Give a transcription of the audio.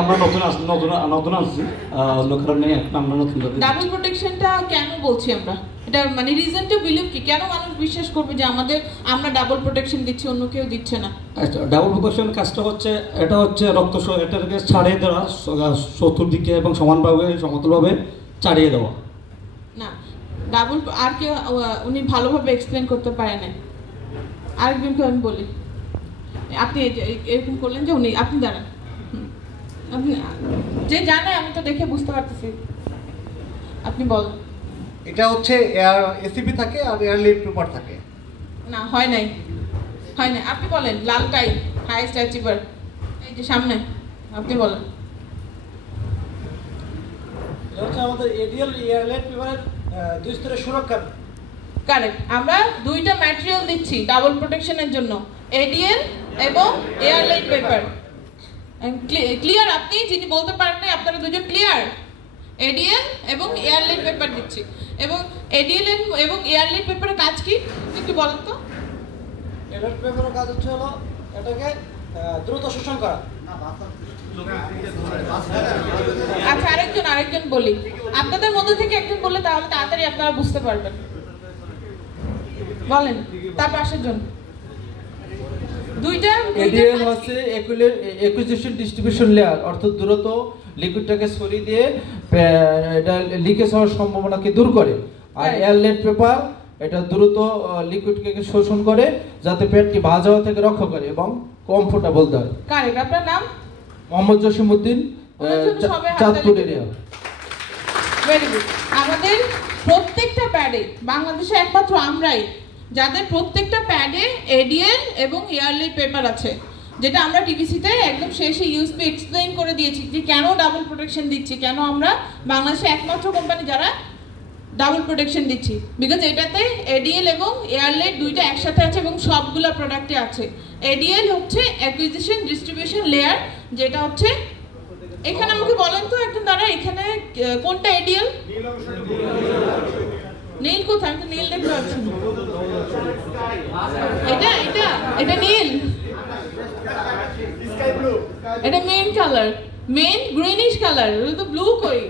আমরা নতুন আসছি অন্য কারণে আমরা নতুন ডাবল প্রোটেকশনটা কেন বলছি আমরা, এটা মানে রিজন টু বিলিভ কি, কেন মানুষ বিশ্বাস করবে যে আমরা ডাবল প্রোটেকশন দিচ্ছি অন্য কেউ দিচ্ছে না? আচ্ছা, ডাবল প্রোটেকশন কাজটা হচ্ছে এটা হচ্ছে রক্ত এটাকে ছাড়িয়ে দেওয়া চতুর্দিকে এবং সমানভাবে সমতলভাবে ছাড়িয়ে দেওয়া না। ডাবল আর কেউ উনি ভালোভাবে এক্সপ্লেন করতে পারে না। আরেকজনকে আমি বলি, আপনি এরকম করলেন যে উনি, আপনি দাঁড়ান, আপনি যে জানে আমি তো দেখে বুঝতে পারতেছি, আপনি বলেন। এটা হচ্ছে এয়ার এসিপি থাকে আর এয়ার লিড পেপার থাকে। না, হয় নাই, আপনি বলেন। লাল টাই হাইয়েস্ট অ্যাচিভার, এই যে সামনে, আপনি বলেন। এটা হচ্ছে আমাদের এডিএল এয়ার লিড পেপারের 2 স্তরের সুরক্ষা। কারেক্ট, আমরা দুইটা ম্যাটেরিয়াল দিচ্ছি ডাবল প্রোটেকশনের জন্য, এডিএল এবং এয়ার লাইট পেপার। ক্লিয়ার? আপনি যিনি বলতে পারেন না, আপনারা দুজন ক্লিয়ার? এডিএল এবং এয়ার লাইট পেপার দিচ্ছি। এবং এডিএল এবং এয়ার লাইট পেপারের কাজ কি একটু বলেন তো। এয়ার পেপারের কাজ হচ্ছে হলো এটাকে দ্রুত শোষণ করা। আচ্ছা, আরেকজন বলি, আপনাদের মধ্যে থেকে একজন বললে তাহলে তাড়াতাড়ি আপনারা বুঝতে পারবেন। বলেন, তার পাশের জন। দুইটা এডিএল হচ্ছে অ্যাকুইজিশন ডিস্ট্রিবিউশন লেয়ার, অর্থাৎ দ্রুত লিকুইডটাকে ছড়িয়ে দিয়ে এটা লিকেজ হওয়ার সম্ভাবনাকে দূর করে। আর এয়ারলাইট পেপার এটা দ্রুত লিকুইডকে শোষণ করে যাতে পেটটি ভাঁজ হওয়া থেকে রক্ষা করে এবং কমফোর্টেবল দেয়। কারেক্ট। আপনার নাম? Mohammad Jasimuddin, Chandpur area. Very good. আমাদের প্রত্যেকটা প্যাডে, বাংলাদেশে একমাত্র আমরাই যাদের প্রত্যেকটা প্যাডে এডিএল এবং এয়ারলাইট পেপার আছে, যেটা আমরা টিভিসিতে একদম শেষে ইউএসপি এক্সপ্লেইন করে দিয়েছি যে কেন ডাবল প্রোটেকশন দিচ্ছি, কেন আমরা বাংলাদেশে একমাত্র কোম্পানি যারা ডাবল প্রোটেকশন দিচ্ছি। বিকজ এটাতে এডিএল এবং এয়ারলাইট দুইটা একসাথে আছে এবং সবগুলো প্রোডাক্টে আছে। এডিএল হচ্ছে অ্যাকুইজিশন ডিস্ট্রিবিউশন লেয়ার, যেটা হচ্ছে এখানে, আমাকে বলেন তো একজন দ্বারা, এখানে কোনটা এডিএল? নীল কোথায়? আমি তো নীল দেখতে পাচ্ছি। এটা নীল, এটা main colour, main greenish colour. তো ব্লু কই?